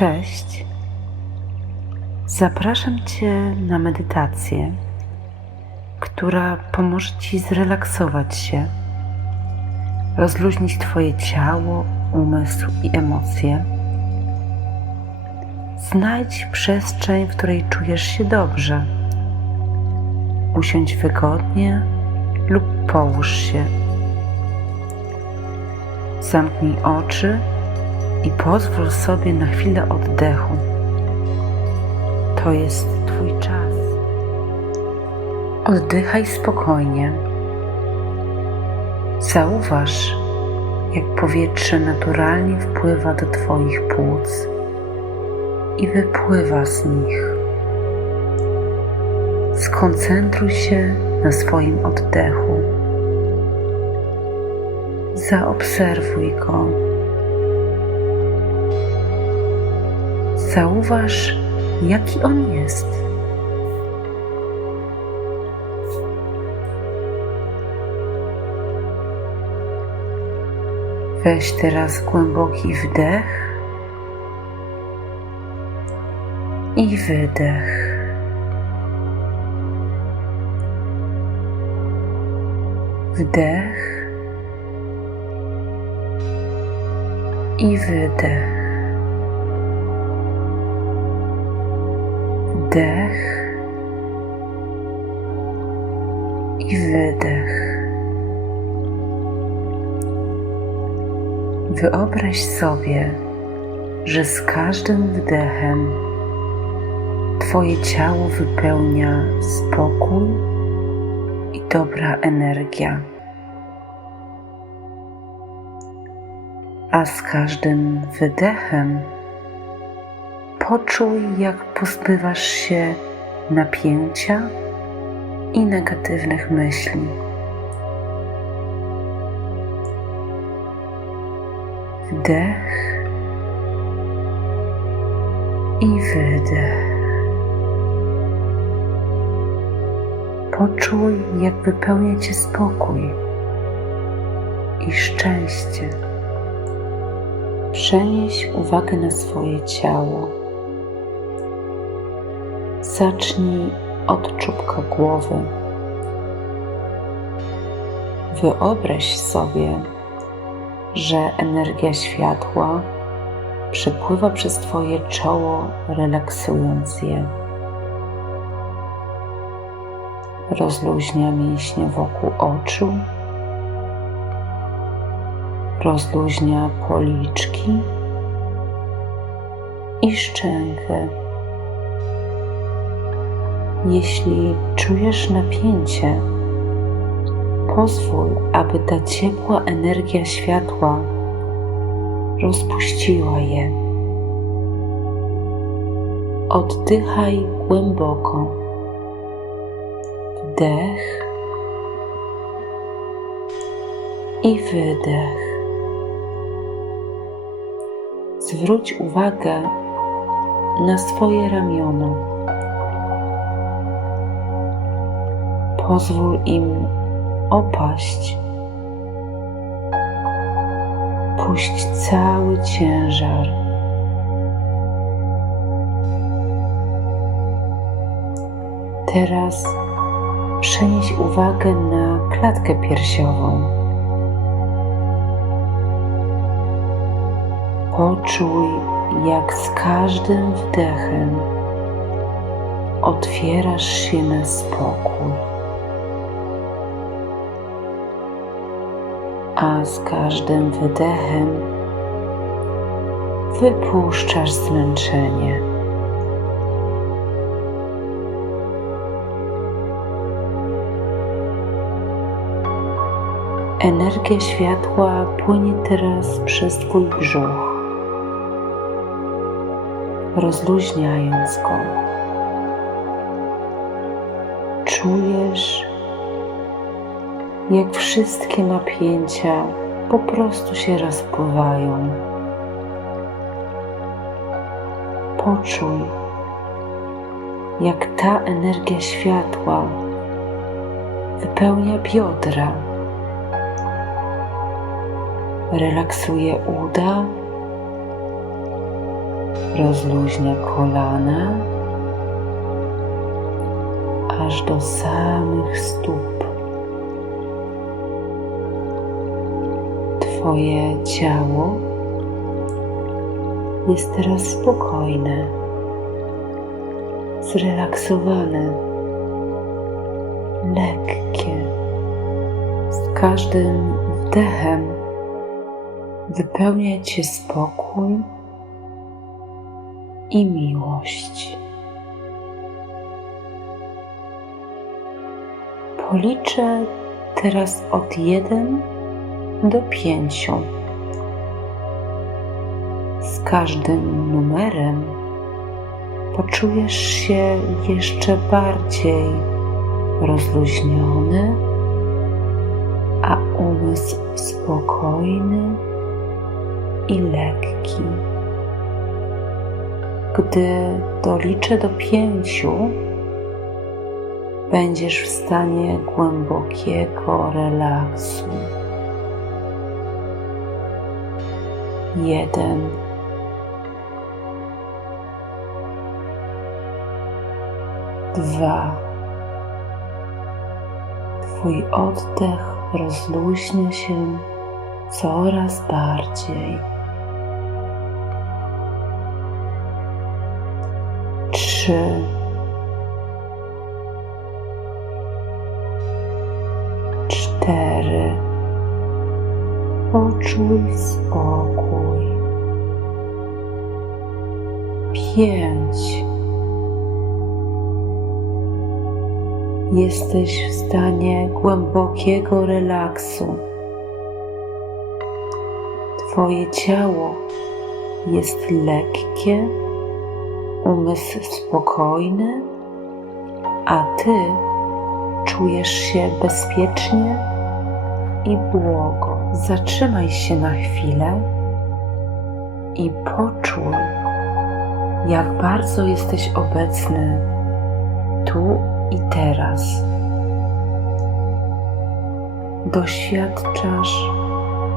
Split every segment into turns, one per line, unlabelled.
Cześć. Zapraszam Cię na medytację, która pomoże Ci zrelaksować się, rozluźnić Twoje ciało, umysł i emocje. Znajdź przestrzeń, w której czujesz się dobrze. Usiądź wygodnie lub połóż się. Zamknij oczy i pozwól sobie na chwilę oddechu. To jest Twój czas. Oddychaj spokojnie. Zauważ, jak powietrze naturalnie wpływa do Twoich płuc i wypływa z nich. Skoncentruj się na swoim oddechu. Zaobserwuj go. Zauważ, jaki on jest. Weź teraz głęboki wdech i wydech. Wdech i wydech. Wdech i wydech. Wyobraź sobie, że z każdym wdechem Twoje ciało wypełnia spokój i dobra energia. A z każdym wydechem poczuj, jak pozbywasz się napięcia i negatywnych myśli. Wdech i wydech. Poczuj, jak wypełnia Cię spokój i szczęście. Przenieś uwagę na swoje ciało. Zacznij od czubka głowy. Wyobraź sobie, że energia światła przepływa przez Twoje czoło, relaksując je. Rozluźnia mięśnie wokół oczu, rozluźnia policzki i szczękę. Jeśli czujesz napięcie, pozwól, aby ta ciepła energia światła rozpuściła je. Oddychaj głęboko. Wdech i wydech. Zwróć uwagę na swoje ramiona. Pozwól im opaść. Puść cały ciężar. Teraz przenieś uwagę na klatkę piersiową. Poczuj, jak z każdym wdechem otwierasz się na spokój. A z każdym wydechem wypuszczasz zmęczenie. Energia światła płynie teraz przez Twój brzuch, rozluźniając go. Czujesz, jak wszystkie napięcia po prostu się rozpływają. Poczuj, jak ta energia światła wypełnia biodra, relaksuje uda, rozluźnia kolana aż do samych stóp. Twoje ciało jest teraz spokojne, zrelaksowane, lekkie. Z każdym wdechem wypełnia Cię spokój i miłość. Policzę teraz od 1 do 5. Z każdym numerem poczujesz się jeszcze bardziej rozluźniony, a umysł spokojny i lekki. Gdy doliczę do pięciu, będziesz w stanie głębokiego relaksu. Jeden. Dwa. Twój oddech rozluźnia się coraz bardziej. Trzy. Cztery. Poczuj spokój. Pięć. Jesteś w stanie głębokiego relaksu. Twoje ciało jest lekkie, umysł spokojny, a Ty czujesz się bezpiecznie i błogo. Zatrzymaj się na chwilę i poczuj, jak bardzo jesteś obecny tu i teraz. Doświadczasz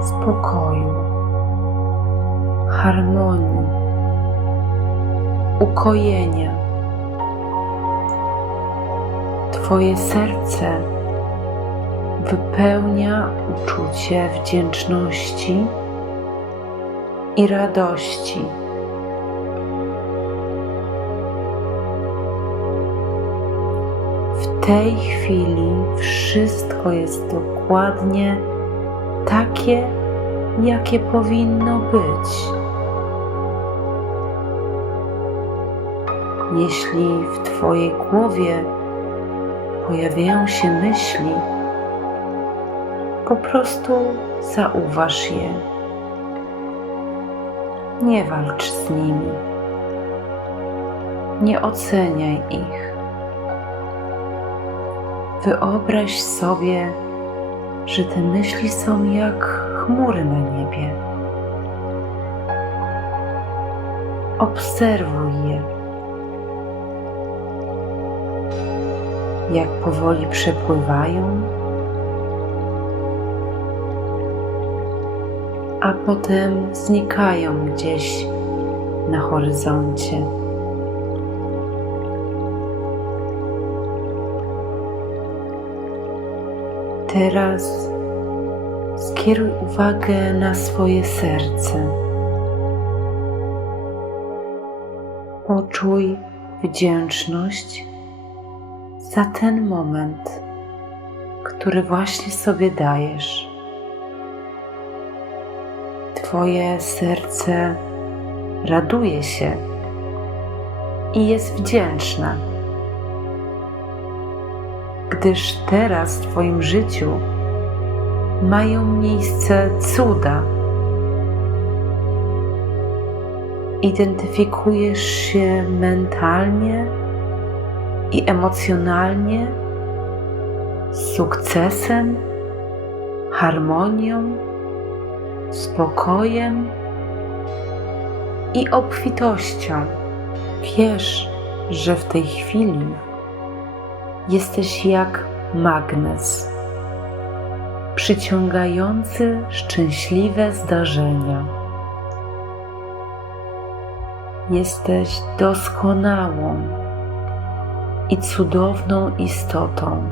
spokoju, harmonii, ukojenia. Twoje serce wypełnia uczucie wdzięczności i radości. Tej chwili wszystko jest dokładnie takie, jakie powinno być. Jeśli w Twojej głowie pojawiają się myśli, po prostu zauważ je. Nie walcz z nimi. Nie oceniaj ich. Wyobraź sobie, że te myśli są jak chmury na niebie. Obserwuj je. Jak powoli przepływają, a potem znikają gdzieś na horyzoncie. Teraz skieruj uwagę na swoje serce. Poczuj wdzięczność za ten moment, który właśnie sobie dajesz. Twoje serce raduje się i jest wdzięczne gdyż teraz w Twoim życiu mają miejsce cuda. Identyfikujesz się mentalnie i emocjonalnie z sukcesem, harmonią, spokojem i obfitością. Wiesz, że w tej chwili jesteś jak magnes, przyciągający szczęśliwe zdarzenia. Jesteś doskonałą i cudowną istotą.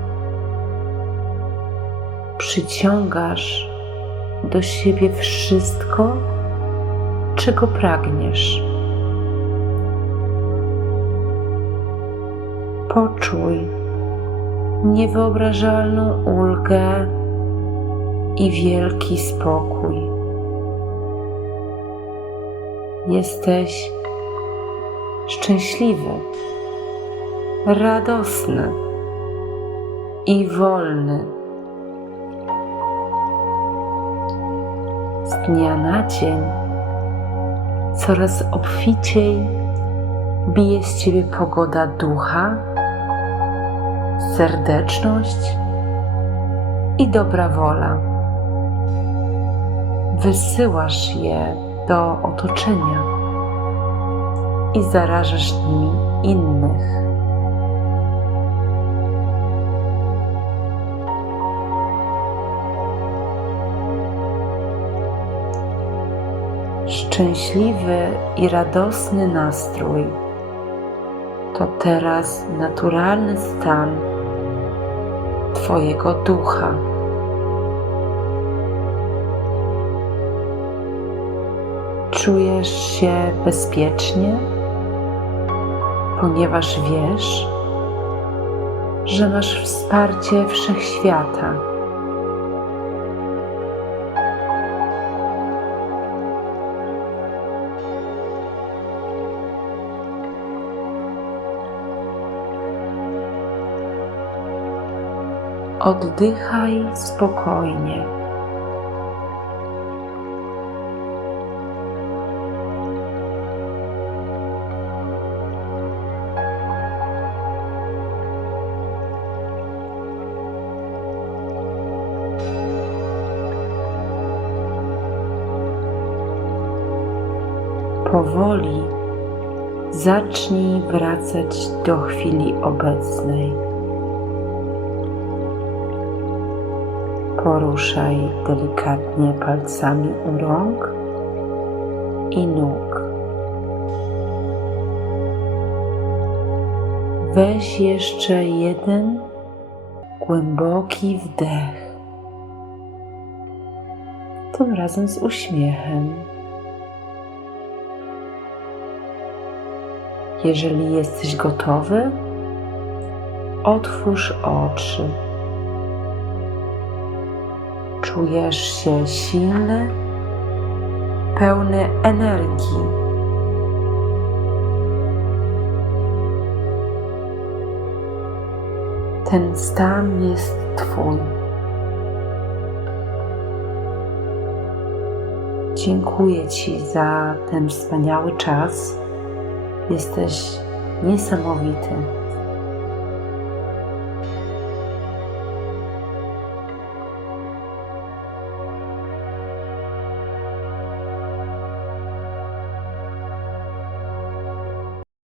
Przyciągasz do siebie wszystko, czego pragniesz. Poczuj niewyobrażalną ulgę i wielki spokój. Jesteś szczęśliwy, radosny i wolny. Z dnia na dzień coraz obficiej bije z ciebie pogoda ducha, serdeczność i dobra wola. Wysyłasz je do otoczenia i zarażasz nimi innych. Szczęśliwy i radosny nastrój to teraz naturalny stan Twojego ducha. Czujesz się bezpiecznie, ponieważ wiesz, że masz wsparcie wszechświata. Oddychaj spokojnie. Powoli zacznij wracać do chwili obecnej. Poruszaj delikatnie palcami u rąk i nóg. Weź jeszcze jeden głęboki wdech. Tym razem z uśmiechem. Jeżeli jesteś gotowy, otwórz oczy. Czujesz się silny, pełny energii. Ten stan jest Twój. Dziękuję Ci za ten wspaniały czas. Jesteś niesamowity.